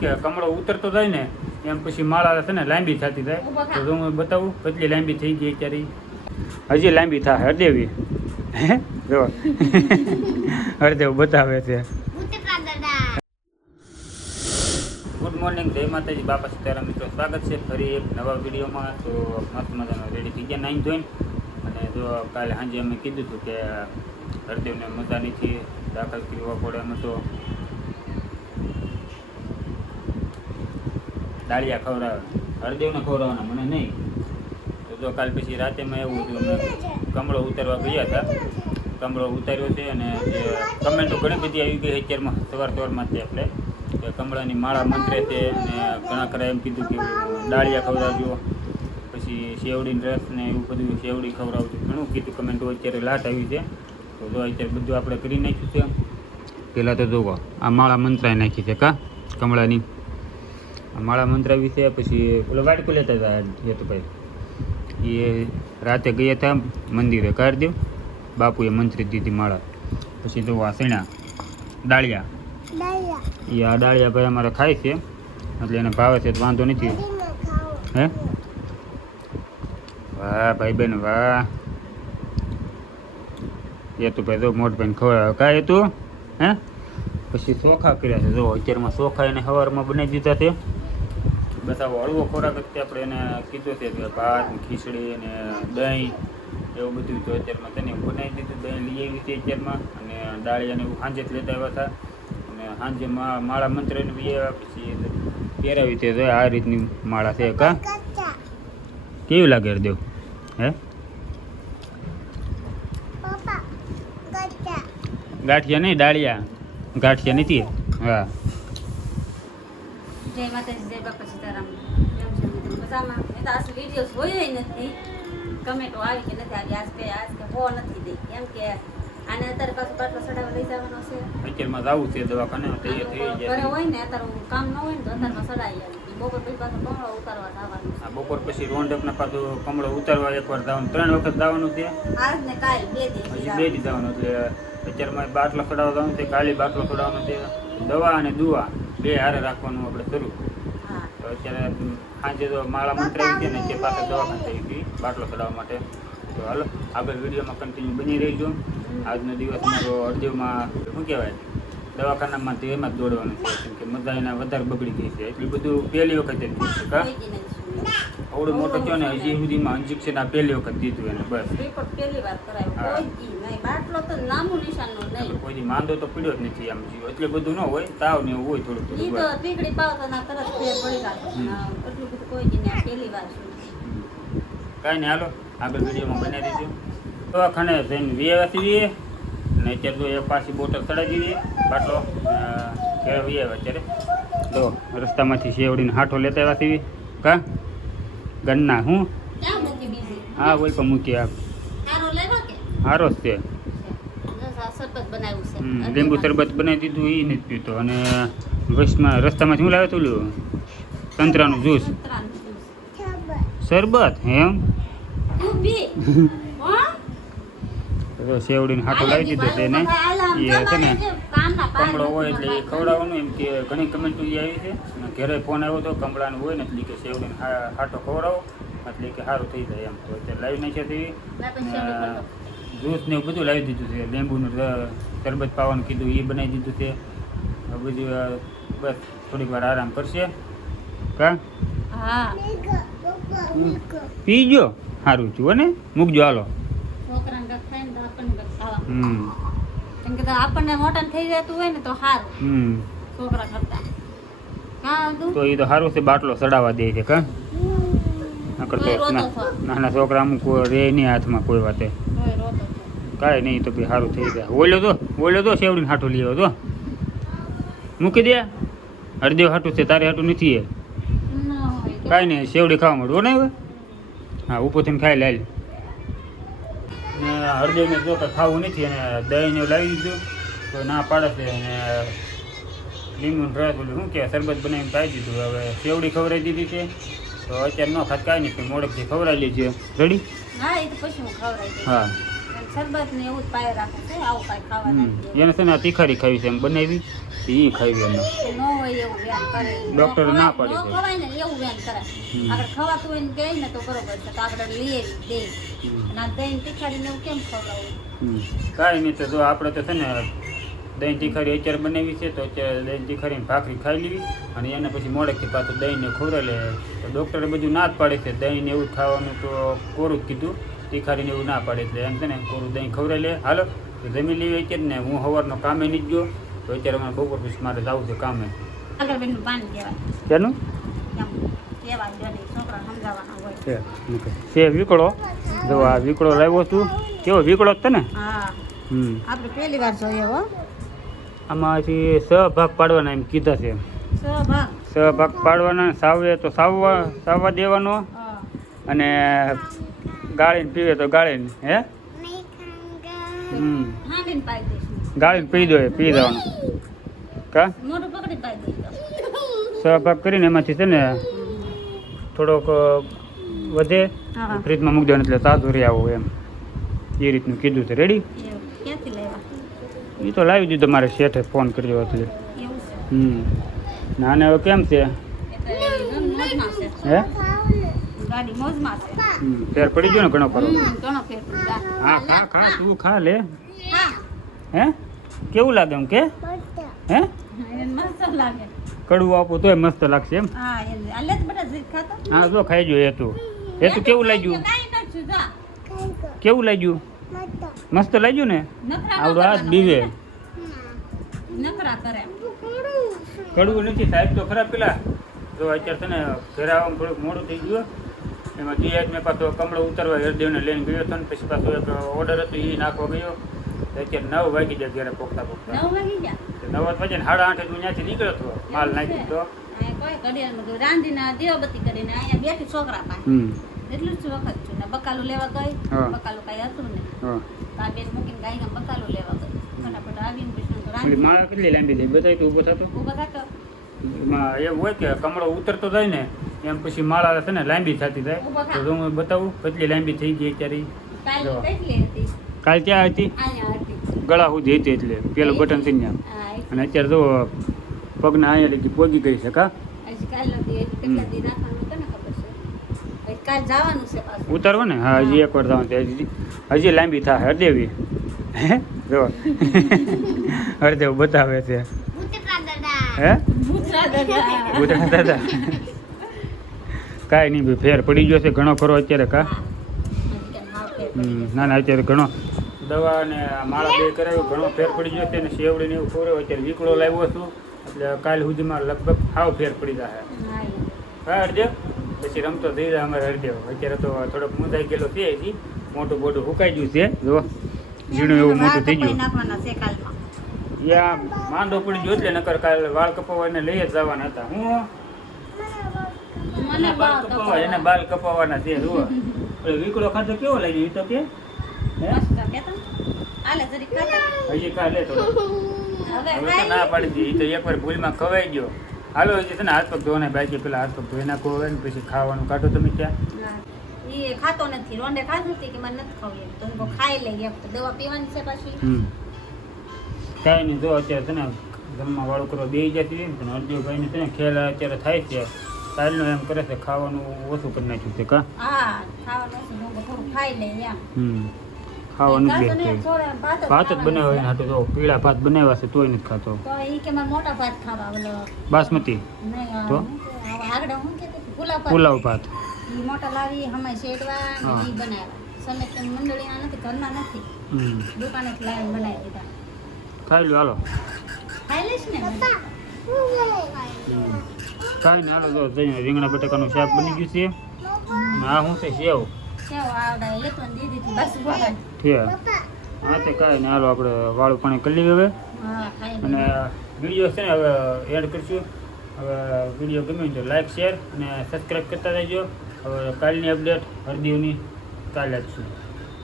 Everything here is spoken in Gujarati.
કે કમળો ઉતરતો જાય ને એમ પછી માળા છે ને લાંબી થતી જાય. તો હું બતાવું કેટલી લાંબી થઈ ગઈ અત્યારે. હજી લાંબી થાય હરદેવી. હે જો હરદેવ બતાવે છે. ગુડ મોર્નિંગ, જય માતાજી, બાપા સીતારામ. મિત્રો સ્વાગત છે ફરી એક નવા વિડીયોમાં. તો મસ્ત મજાનો રેડી થઈ ગયા નાઈન જોઈને. અને જો કાલે સાંજે અમે કીધું હતું કે હરદેવને મજા નથી, દાખલ કરવા પડે એમ તો દાળિયા ખવડાવે, હરદેવને ખવડાવવાના, મને નહીં. તો જો કાલ પછી રાતેમાં એવું હતું, અમે કમળો ઉતારવા ગયા હતા. કમળો ઉતાર્યો છે અને જે કમેન્ટો ઘણી બધી આવી ગઈ અત્યારમાં સવારમાંથી આપણે કે કમળાની માળા મંત્રે છે. અને ઘણા ખરા એમ કીધું કે દાળિયા ખવડાવજો, પછી શેવડીને રસ ને એવું બધું શેવડી ખવડાવજો, ઘણું કીધું કમેન્ટો. અત્યારે લાટ આવી છે. તો જો અત્યારે બધું આપણે કરી નાખ્યું છે. પહેલાં તો જોવો આ માળા મંત્રાઈ નાખી છે કા કમળાની. આ માળા મંત્રાવી છે. પછી ઓલો વાટકું લેતા હતા હેતુભાઈ, એ રાતે ગયા હતા મંદિરે, કાઢી દેવ બાપુએ મંત્રી દીધી માળા. પછી તો આ સણા દાળિયા, એ આ દાળિયા ભાઈ અમારે ખાય છે એટલે એને ભાવે છે તો વાંધો નથી. હે વાહ ભાઈ બેન વાહ. એ તો ભાઈ જો મોટ ભાઈને ખવડાવે કા એ તું. હે પછી ચોખા કર્યા છે. જો અત્યારમાં ચોખા એને સવારમાં બનાવી દીધા છે. બસ આવો હળવો ખોરાક હતી આપણે એને કીધો છે કે ભાત ખીચડી અને દહીં એવું બધું. તો અત્યારમાં તેને બનાવી દીધું, દહીં લઈ આવી હતી અત્યારમાં. અને દાળિયાને એવું સાંજે જ લેતા આવ્યા હતા. અને સાંજે માળા મંત્રને બી આવ્યા, પછી પહેરાવી છે. આ રીતની માળા છે કા. કેવી લાગે હરદેવ? હે ગાંઠિયા નહીં, દાળિયા, ગાંઠિયા નથી. હા જય માતાજી, જય બાપા સીતારામ. કેમ છે મિત્રો? મજામાં? મેં તો આજ વિડીયોઝ જોયો નથી, કમેન્ટો આવી કે નથી આવી. આજ કે હો નથી દઈ, કેમ કે આને અત્યારે પાછું બાટલો ચડાવવા લઈ જવાનો છે. અત્યારમાં જવું છે દવાખાને, તૈયાર થઈ જાય. ઘરે હોય ને અત્યારે કામ ન હોય ને તો અત્યારમાં ચડાવી આવે. બપોર પછી પાછું કમળો ઉતારવા જવાનું છે. બપોર પછી રોન્ડપને પાછું કમળો ઉતારવા એકવાર જવાનું, 3 વખત જવાનું છે. આજ ને કાલ 2 દિવસ હજી 2 દી જવાનું. એટલે અત્યારમાં બાટલો ચડાવવા જવાનું છે, કાલે બાટલો ચડાવવાનો છે. દવા અને દુવા બે હારે રાખવાનું આપણે શરૂ. તો અત્યારે સાંજે તો માળા મંત્રાવી છે ને તે પાસે દવાખાને થઈ ગઈ બાટલો ચડાવવા માટે. તો હાલો આગળ વિડીયોમાં કન્ટિન્યુ બની રહીજો. આજનો દિવસ મારો હરદેવમાં શું કહેવાય, દવાખાનામાં તો એમાં જ દોડવાનું છે, કેમ કે મજા એના વધારે બગડી ગઈ છે. એટલું બધું પહેલી વખત જ થયું છે કા. આવડો મોટો થયો ને હજી સુધીમાં ઇન્જેક્શન આ પહેલી વખત દીધું એને. બસ રિપોર્ટ પહેલી વાર કરાવ્યો, કોઈ નહીં બાટલો તો નામું નિશાનનો નહીં. કોઈ માંદો તો પડ્યો જ નથી. આમ જીવ એટલે બધું ન હોય, તાવ ને એવું હોય થોડું ઈ તો ટીકડી પાવ તો ના તરત ફેર પડી જાતો. એટલું બધું કોઈ દી નહીં, પહેલી વાર છે. કાંઈ નહીં, હાલો આગળ વિડીયોમાં બનાવી દેજો. દવાખાને જઈને વ્યવસ્થિત અને અત્યારે તો એક પાછી બોટલ ચડાવી દીધી, બાટલો ઘરે વી આવ્યા. અત્યારે તો રસ્તામાંથી શેવડીને હાથો લેતા આવ્યા સીવી કા ગન્ના. હું ક્યાં મૂકી બીજી? હા હોય પણ મૂકી આપ હારો લેવો કે સારો જ છે. સરબત બનાવ્યું છે, લીંબુ શરબત બનાવી દીધું, એ નથી પીતો. અને વચમાં રસ્તામાંથી શું લાવે તું સંતરાનું જ્યુસ, શરબત. એમ શેવડીને હાથો લાવી દીધો તેને. એ છે ને કમળો હોય એટલે એ ખવડાવવાનું, એમ કે ઘણી કમેન્ટો આવી છે. અને ઘરે ફોન આવ્યો હતો કમળાનું હોય ને એટલે કે શેવડીને હાથો ખવડાવો એટલે કે સારું થઈ જાય એમ. તો અત્યારે લાવી નાખ્યા છે. જ્યુસ ને એવું બધું લાવી દીધું છે. લીંબુનું શરબત પાવાનું કીધું, એ બનાવી દીધું છે. બધું બસ થોડીક વાર આરામ કરશે કા. હા પીજો, સારું છું ને, મૂકજો હાલો. છોકરાને કઈ ખાય ને તો આપણને કઈ ખાવા. કેમ કે આપણને મોટા થઈ જતું હોય ને તો સારું છોકરા કરતા. તો એ તો સારું છે, બાટલો ચડાવવા દે છે કા. નકર તો નાના છોકરા અમુક રે નહીં હાથમાં કોઈ વાતે. કાંઈ નહીં તો ભાઈ સારું થઈ જાય. ઓલ્યો તો શેવડીને હાટું લઈ આવ્યો તો મૂકી દે. હરદેવ હાટું છે, તારે હાટું નથી. એ કાંઈ નહીં, શેવડી ખાવા મળવું ને હવે. હા ઉપર થઈને ખાઈ લે. ને હરદેવને જો કે ખાવું નથી અને દહીંને લાવી દીધું તો ના પાડે છે. અને લીંબુનું રસ બોલું શું કે શરબત બનાવીને પાઈ દીધું. હવે શેવડી ખવડાવી દીધી છે. તો અત્યારે ન ખાત કાંઈ નહીં, પણ મોડેકથી ખવડાવી લેજે. રેડી? હા એ તો પછી હું ખવડાવી દઈશ. હા શરબત ને એવું જ પાય રાખે છે, આવું કાંઈ ખાવા નથી એને છે ને આ તીખારી ખાવી છે એમ બનાવી એ ખાવી એને ન હોય એવું વ્યાન કરે. ડૉક્ટરે ના પાડી ન છે. ખવાય ને એવું વ્યાન કરે. આગળ ખવાતું હોય ને કહે ને તો બરોબર છે, તો આગળ લઈએ દે. અને આ દહીં તીખારીને એવું કેમ ખવડાવવું? કાંઈ નહીં તો જો આપણે તો છે ને દહીં તીખારી અત્યારે બનાવી છે તો અત્યારે દહીં તીખારીને ભાખરી ખાઈ લેવી અને એને પછી મોડેકથી પાછું દહીંને ખવડાવે. તો ડૉક્ટરે બધું ના જ પાડે છે, દહીંને એવું ખાવાનું તો કોરું જ કીધું, તીખારીને એવું ના પાડે એટલે એમ છે ને કોરું દહીં ખવડાવી લે. હાલો તો જમી લેવી અત્યારે ને હું સવારનો કામે નહીં જ ગયો તો અત્યારે મને બપોર પછી મારે જવું છે કામે. આગળ બેનનું પાણી કહેવાય તેનું એમ કહેવાય જો નહીં, છોકરા સમજાવવાના હોય. છે વીકળો, જો આ વીકળો લાવ્યો છું, કેવો વીકળો જ છે ને. હા આપણે પહેલી વાર જોઈએ હો. આમાંથી 6 ભાગ પાડવાના એમ કીધા છે. 6 ભાગ 6 ભાગ પાડવાના, સાવે તો સાવવા દેવાનો અને ગાળીને પીવે તો ગાળીને હાંડીને પાઈ દઈશું. ગાળીને પી દેવાનું કા મોઢું પકડી પાઈ દઈશું. 6 ભાગ કરીને એમાંથી છે ને થોડોક વધે હા ફ્રીજમાં મૂકી દેવાનું એટલે તાજું રહે આવું એમ એ રીતનું કીધું છે. રેડી? એવું ક્યાંથી લેવા? એ તો લાવી દીધો, મારે શેઠે ફોન કર્યો એટલે. એવું છે. ના ને હવે કેમ છે એટલે મોજમાં છે. હે ગાડી મોજમાં છે. ફેર પડી ગયો ને ઘણો કરો. ઘણો ફેર પડી. હા ખા ખા તું ખા લે. હા હે કેવું લાગે એમ કે હે એને મસ્ત લાગે. કડવું આપું તોય મસ્ત લાગશે એમ. હા એને અલે જ બધા જીત ખાતો. હા જો ખાઈ જો એ તું કેવું લાગ્યું? કાઈ નથી જા. કેવું લાગ્યું? મસ્ત લાગ્યું ને? નખરા આવડો હાથ બીવે. નખરા કરે. કડવું નથી સાહેબ તો ખરાબ. પેલા જો અત્યારે છે ને ઘરે આવવામાં થોડુંક મોડું થઈ ગયું એમાં દિયાજ મેં પાછો કમળો ઉતારવા હરદેવને લઈને ગયો હતો ને પછી પાછો એક ઓર્ડર હતો એ નાખવા ગયો તો અત્યારે 9 વાગી જાય ઘરે પોખતા 9 વાગી ગયા. 9 વાગે ને 8:30 હું ત્યાંથી નીકળ્યો હતો માલ નાખી તો. આ કોઈ ઘડિયાળમાં તો રાંધીને દેવબત્તી કરીને અહીંયા બેઠી છોકરા પાસે. એટલું જ વખત છું ને બકાલું લેવા ગઈ. હા. બકાલું કઈ હતું ને હા તો આ બેન મૂકીને ગાયને બકાલું લેવા ગઈ. ફટાફટ આવીને પછી તો પેલી રાંધી માળા કેટલી લાંબી થઈ બતાવી તું ઊભો થતો ઊભો થતો. એમાં એવું હોય કે કમળો ઉતરતો જાય ને એમ પછી માળા છે ને લાંબી થતી જાય ઊભો થા. તો હું બતાવું કેટલી લાંબી થઈ ગઈ અત્યારે. કાલ જો. કેટલી હતી? કાલ ક્યાં હતી? અહીંયા હતી. ગળા સુધી હતી એટલે પેલું બટન થઈ ત્યાં હા અને અત્યારે જો પગના અહીંયા લગી પોગી ગઈ છે કા હજી કાલ નથી. હજી કેટલા દી રાખવાનું તને ખબર છે? હજી કાલ જવાનું છે પાછું. ઉતારવો ને હા હજી એકવાર જવાનું છે હજી લાંબી થાય હરદેવી હે જો હરદેવ બતાવે છે હે ભૂતરા દાદા. ગુજરાત દાદા કાંઈ નહીં ભાઈ ફેર પડી ગયો છે ઘણો ખરો અત્યારે કા. હા. હજી કેમ હાવ ફેર પડી ગયો. ના ના અત્યારે ઘણો દવા અને માળા બે કરાવ્યો ઘણો ફેર પડી ગયો છે અને શેવડીને એવું ખવડાવ્યો અત્યારે વીકળો લાવ્યો છું એટલે કાલ સુધીમાં લગભગ હાવ ફેર પડી જાય. હા ઈ. હા હરદેવ પછી રમતો થઈ જાય અમારે હરદેવ અત્યારે તો થોડોક મુંજાઈ ગયેલો છે હજી મોટું બોટું સુકાઈ ગયું છે જો ઝીણું એવું મોટું થઈ વાળ કપાઈ ગયું. નાખવાના છે કાલમાં. યા માંડો પડી ગયો એટલે નકર કાલ વાળ કપાવવાને લઈ જ જવાના હતા. હું મને બાલ બહુ કપાવવા એને બાલ કપાવવાના છે જુઓ ઓલો વીકળો ખાતો કેવો લાગ્યો એ તો કે હે મસ્ત કેતો. આલે જરીક ખાતા. હજી કાલે થોડો હવે હવે તો ખાઈ ના પાડી દીધી એ તો એકવાર ભૂલમાં ખવાઈ ગયો. હાલો હજી છે ને હાથ પગ ધોવાના બાકી પેલા હાથ પગ ધોઈ નાખો હવે ને પછી ખાવાનું કાઢો તમે ત્યાં. એ ખાતો નથી. રોંડે ખાધું હતી કે મને નથી ખાવું એમ. તો હું કહું ખાઈ લઈએ એમ. તો દવા પીવાની છે પાછી. કાંઈ નહીં જો અત્યારે છે ને જમવા વાળું કરવા બે જતી રહી ને પણ હરદેવભાઈને છે ને ખેલ અત્યારે થાય છે કાલનો એમ કરે છે ખાવાનું ઓછું કરી નાખ્યું છે કા. હા ખાવાનું ઓછું. હું કહું થોડું ખાઈ લઈએ એમ. ખાવાનું જ ખાતો બે નહીં, થોડા ભાત જ બનાવ્યા એને હાટું જો પીળા ભાત બનાવ્યા છે તોય નથી ખાતો. તો એ કે મારે મોટા ભાત ખાવા ઓલો બાસમતી નહીં આ તો? શું કે, આ આગળ હું કહેતી હતી? પુલાવ પુલાવ ભાત ઈ મોટા લાવી હમાય શેડવા હા. ને ઈ બનાવ્યા. સમેત મંડળીના નથી, ઘરના નથી. દુકાનેથી લાવીને બનાવી દીધા. ખાઈ લો હાલો. ખાઈ લઈશ ને કાંઈ નહીં હાલો જો જઈને રીંગણા બટાકાનું શાક બની ગયું છે આ શું છે સેવ સેવ આવડા લેતો દીધી હતી બસ બહાર. છે હા તે કાંઈ નહીં હાલો આપણે વાળું પાણી કરી લઈએ હવે હા ખાઈ અને વિડીયો છે ને હવે એડ કરીશું. હવે વિડીયો ગમે તો લાઈક શેર અને સબસ્ક્રાઈબ કરતા રહેજો. હવે કાલની અપડેટ હરદેવની કાલે જ છું.